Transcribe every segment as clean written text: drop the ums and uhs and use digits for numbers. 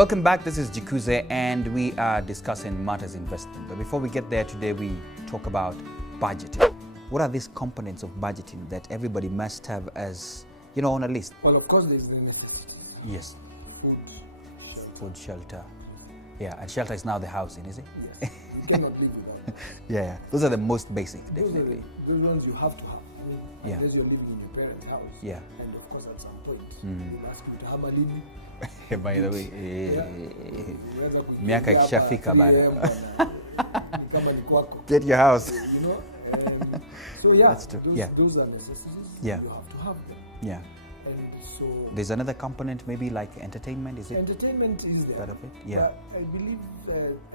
Welcome back. This is Jikuze, and we are discussing matters investment. But before we get there today, we talk about budgeting. What are these components of budgeting that everybody must have as, on a list? Well, of course, there's the necessities. Yes. Food, shelter. Yeah, and shelter is now the housing, is it? Yes. You cannot live without that. Yeah. Those are the most basic, definitely. Those are the ones you have to have. Yeah. Unless you're living in your parents' house. Yeah. And of course, at some point, they'll ask you to have a lini. By the way, miaka ikishafika bana. Get your house. So yeah, That's true. Those are necessities. Yeah. You have to have them. Yeah. And so there's another component, maybe like entertainment, is it? Entertainment is there. Part of it? Yeah. But I believe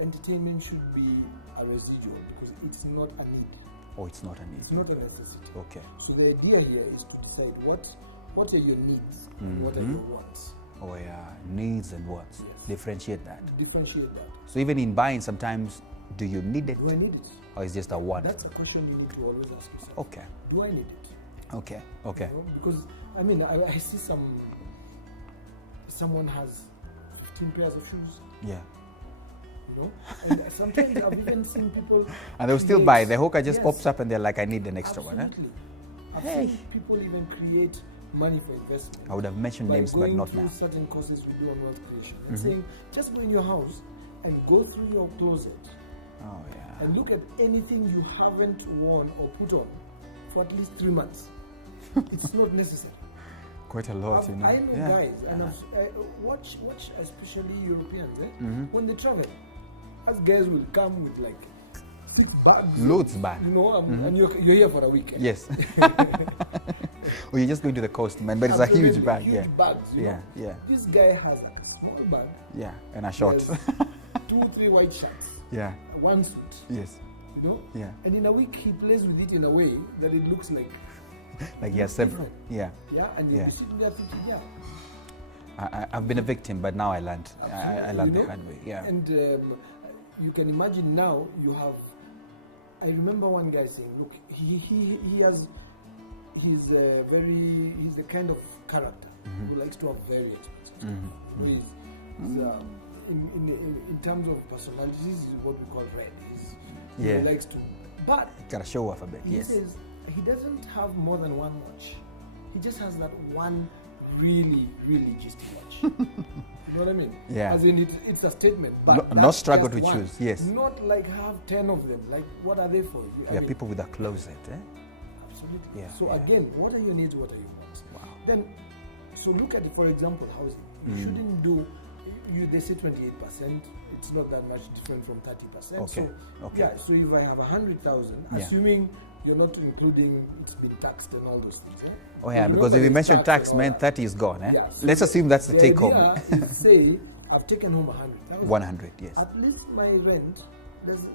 entertainment should be a residual because it's not a need. Oh, it's not a need. It's not a necessity. Okay. So the idea here is to decide what are your needs and what are your wants. Oh yeah, needs and wants. Yes. Differentiate that. Differentiate that. So even in buying, sometimes, do you need it? Do I need it? Or is just a want? That's a question you need to always ask yourself. Okay. Do I need it? Okay. Because I see someone has 15 pairs of shoes. Yeah. And sometimes I've even seen people. And they'll still buy. The hawker just pops up and they're like, I need an extra one. Absolutely. I've seen people even create money for investment. I would have mentioned names, but not now. By going through certain courses we do on wealth creation and saying, just go in your house and go through your closet. Oh yeah. And look at anything you haven't worn or put on for at least 3 months. It's not necessary. Quite a lot, I know guys, and I watch especially Europeans, when they travel, as guys will come with like 6 bags. Loads back. And you're here for a weekend. Yes. Or you're just going to the coast, man, but it's a huge bag. Huge bags. Yeah. This guy has like a small bag. Yeah, and a short. 2-3 white shirts. Yeah. 1 suit. Yes. Yeah. And in a week he plays with it in a way that it looks like he has several. Yeah. Yeah, and you're sitting there thinking, I've been a victim, but now I learned. I learned the hard way. Yeah. And you can imagine now you have. I remember one guy saying, "Look, he's the kind of character who likes to have very expensive stuff. In terms of personalities, is what we call red. He likes to, but gotta show off a bit. He says he doesn't have more than one watch. He just has that one really, really just watch. You know what I mean? Yeah. As in, it's a statement, but no struggle to choose. Yes. Not like have 10 of them. Like, what are they for? I mean, people with a closet. Absolutely. Yeah. So again, what are your needs? What are your wants? Wow. Then, so look at it. For example, housing. You shouldn't do. They say 28%. It's not that much different from 30%. Okay. So if I have 100,000, assuming you're not including it's been taxed and all those things. Oh yeah, because if you mention tax, man, 30 is gone. Yeah, so let's assume that's the take home. Is say I've taken home 100,000. 100, yes. At least my rent,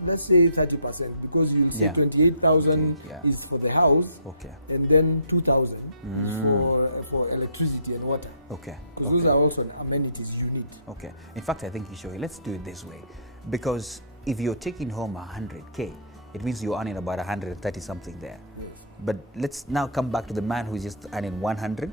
let's say 30%, because you'll say 28,000 is for the house. Okay. And then 2,000 is for electricity and water. Okay. Because those are also amenities you need. Okay. In fact, I think you should. Let's do it this way, because if you're taking home 100K, it means you're earning about 130 something there. Yes. But let's now come back to the man who's just earning 100.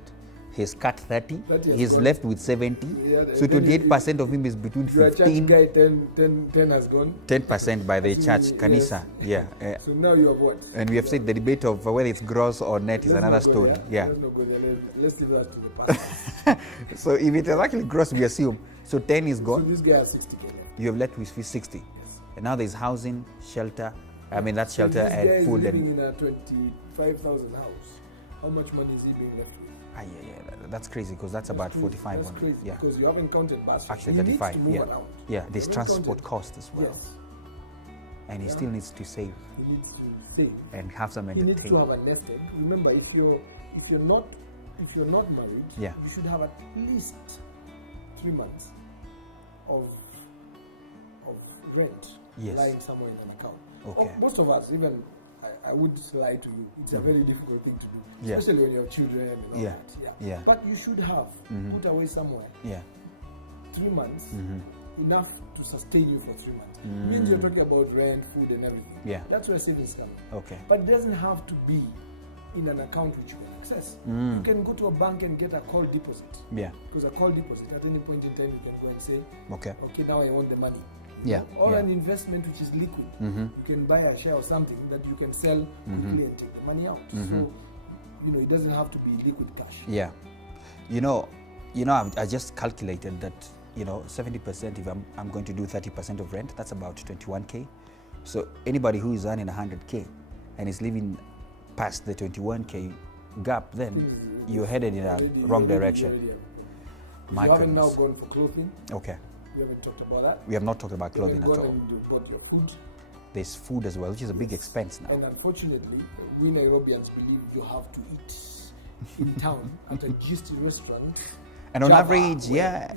He's cut 30. He's gone. Left with 70. So 28% of him is between 15. Church guy, 10 has gone. 10% by the church, Kanisa. Yes. Yeah. So now you have what? And we have said the debate of whether it's gross or net is another story. Yeah. Let's not go there. Let's leave that to the past. So if it is actually gross, we assume. So 10 is gone. So this guy has 60K left. You have left with 60. Yes. And now there's housing, shelter. I mean, that's shelter and and food. Living in a 25,000 house. How much money is he being left with? That's crazy because that's about 45. That's crazy because you haven't counted bus. Actually, he 35. Needs to move around. Yeah, there's transport cost as well. Yes. And he still needs to save. He needs to save and have some entertainment. He needs to have a nest egg. Remember, if you're not married, you should have at least 3 months of rent lying somewhere in an account. Okay. Most of us, even I would lie to you, it's a very difficult thing to do, especially when you have children and all that. Yeah. But you should have put away somewhere 3 months, enough to sustain you for 3 months. Means you're talking about rent, food, and everything. Yeah. That's where savings come. Okay. But it doesn't have to be in an account which you can access. You can go to a bank and get a call deposit. Yeah. Because a call deposit, at any point in time, you can go and say, okay, now I want the money. Yeah. Or an investment which is liquid. You can buy a share or something that you can sell quickly and take the money out. So, it doesn't have to be liquid cash. Yeah. I just calculated that, 70%, if I'm going to do 30% of rent, that's about 21K. So anybody who is earning 100K and is living past the 21K gap, then you're headed in a wrong direction. My you haven't now gone for clothing. Okay. We haven't talked about that. We have not talked about clothing at all. And bought your food. There's food as well, which is a big expense now. And unfortunately, we Nairobians believe you have to eat in town at a gist restaurant. And on average, where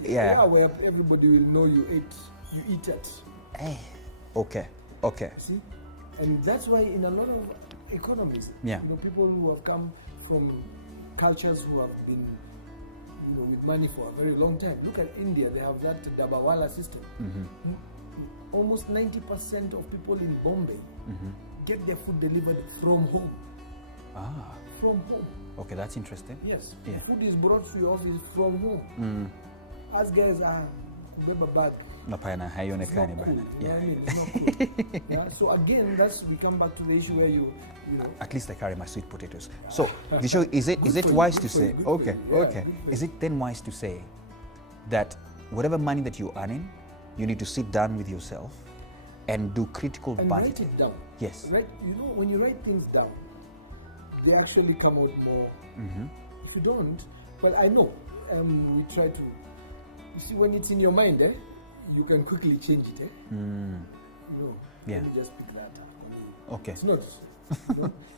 everybody will know you eat at. Okay. See? And that's why in a lot of economies, people who have come from cultures who have been with money for a very long time. Look at India, they have that Dabawala system. Almost 90% of people in Bombay get their food delivered from home. From home. Okay, that's interesting. Yes. Yeah. Food is brought to your office from home. As guys kubeba bag. It's not cool. It's not cool. So again, we come back to the issue where you at least I carry my sweet potatoes. So, Visho, is it wise to say? Okay. Is it then wise to say that whatever money that you're earning, you need to sit down with yourself and do critical budgeting? Write it down. Yes. Right. When you write things down, they actually come out more. If you don't, well, I know we try to. You see, when it's in your mind, you can quickly change it. Let me just pick that up. Okay. It's not.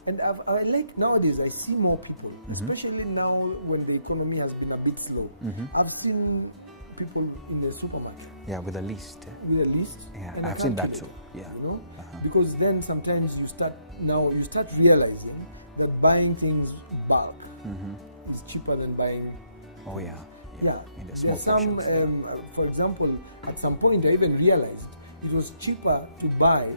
And I like nowadays. I see more people, especially now when the economy has been a bit slow. I've seen people in the supermarket. Yeah, with a list. With a list. Yeah, I've seen that too. Yeah. Because then sometimes you start realizing that buying things bulk is cheaper than buying. Oh yeah. In the small portions. For example, at some point I even realized it was cheaper to buy.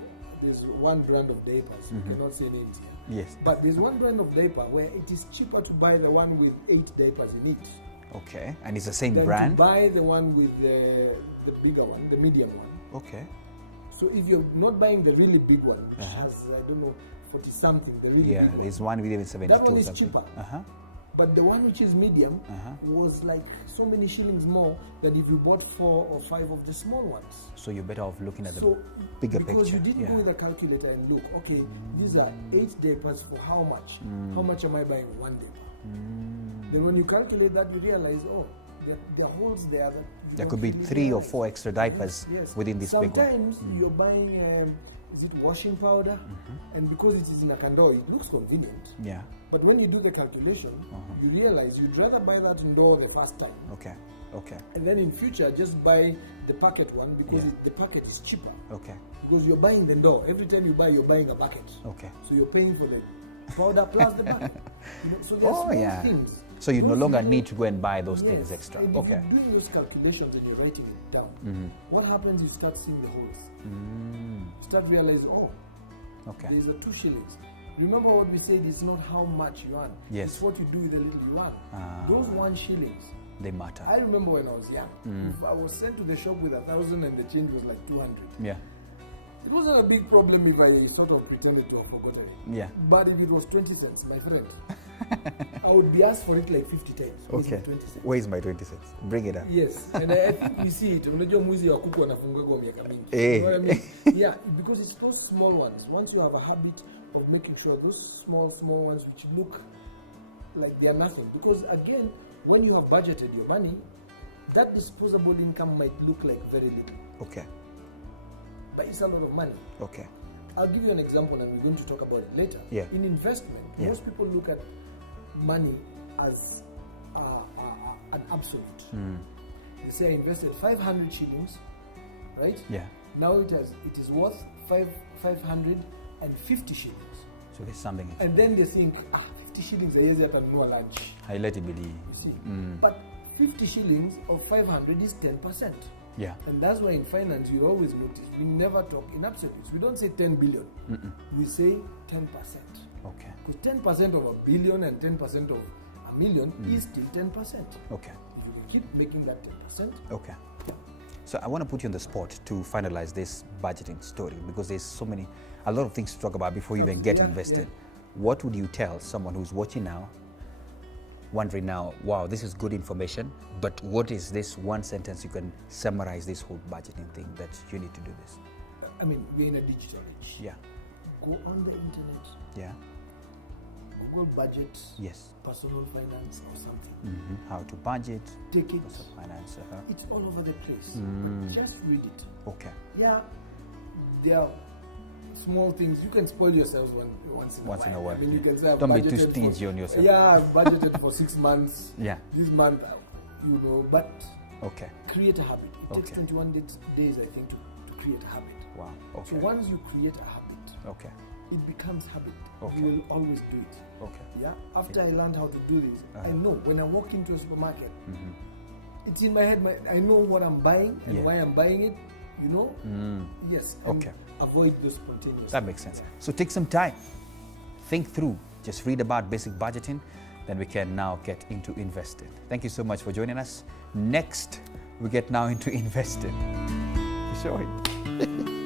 There's one brand of diapers. We cannot say names here. Yes. But there's one brand of diaper where it is cheaper to buy the one with 8 diapers in it. Okay. And it's the same than brand? To buy the one with the bigger one, the medium one. Okay. So if you're not buying the really big one, which has, 40 something, the really big one. Yeah, there's one with even 72 that one is something. cheaper. But the one which is medium was like so many shillings more than if you bought 4 or 5 of the small ones. So you're better off looking at the bigger picture. Because you didn't go with a calculator and look, okay, these are 8 diapers for how much? How much am I buying one diaper? Then when you calculate that, you realize, there are holes there. There could be 3 or 4 extra diapers within this big one. Sometimes you're buying, washing powder? And because it is in a candor, it looks convenient. Yeah. But when you do the calculation, you realize you'd rather buy that indoor the first time. Okay. And then in future, just buy the packet one because the packet is cheaper. Okay. Because you're buying the door. Every time you buy, you're buying a bucket. Okay. So you're paying for the powder plus the bucket. So there's small things. So you no longer need to go and buy those things extra. And if you're doing those calculations and you're writing it down, what happens? You start seeing the holes. Start realizing, there's a 2 shillings. Remember what we said, it's not how much you earn. Yes. It's what you do with the little you earn. Those 1 shillings. They matter. I remember when I was young, if I was sent to the shop with 1,000 and the change was like 200. Yeah. It wasn't a big problem if I sort of pretended to have forgotten it. Yeah. But if it was 20 cents, my friend, I would be asked for it like 50 times. Okay. 20 cents. Where's my 20 cents? Bring it up. Yes. And I think we see it. Unajua mwizi wa kuku anafungwa miaka mingi. You know what I mean? Yeah, because it's those small ones. Once you have a habit of making sure those small ones which look like they are nothing. Because again, when you have budgeted your money, that disposable income might look like very little. Okay. But it's a lot of money. Okay. I'll give you an example and we're going to talk about it later. Yeah. In investment, most people look at money as an absolute. They say I invested 500 shillings, right? Yeah. Now it is worth 550 shillings. So there's something. And then they think, 50 shillings I can lunch. I let it believe. You see. But 50 shillings of 500 is 10%. Yeah. And that's why in finance, you always notice, we never talk in absolutes. We don't say 10 billion. We say 10%. Okay. Because 10% of a billion and 10% of a million is still 10%. Okay. If you can keep making that 10%. Okay. So I want to put you on the spot to finalize this budgeting story, because there's a lot of things to talk about before you even get invested. What would you tell someone who's watching now, wondering now, wow, this is good information, but what is this one sentence you can summarize this whole budgeting thing that you need to do this? I mean, we're in a digital age. Yeah. Go on the internet. Yeah. Google budget. Yes. Personal finance or something. How to budget. Take it. Personal finance. It's all over the place. But just read it. Okay. Yeah. There are small things. You can spoil yourselves once in a while. I mean, you can say, don't be too stingy on yourself. Yeah, I've budgeted for 6 months. Yeah. This month, but okay. Create a habit. It takes 21 days, I think, to create a habit. Wow. Okay. So once you create a habit, okay, it becomes habit. Okay. You will always do it. Okay. Yeah. After I learned how to do this, I know when I walk into a supermarket, it's in my head. I know what I'm buying and why I'm buying it. You know. Yes. Okay. Avoid the spontaneous. That makes sense. So take some time, think through. Just read about basic budgeting, then we can now get into investing. Thank you so much for joining us. Next, we get now into investing. Show it.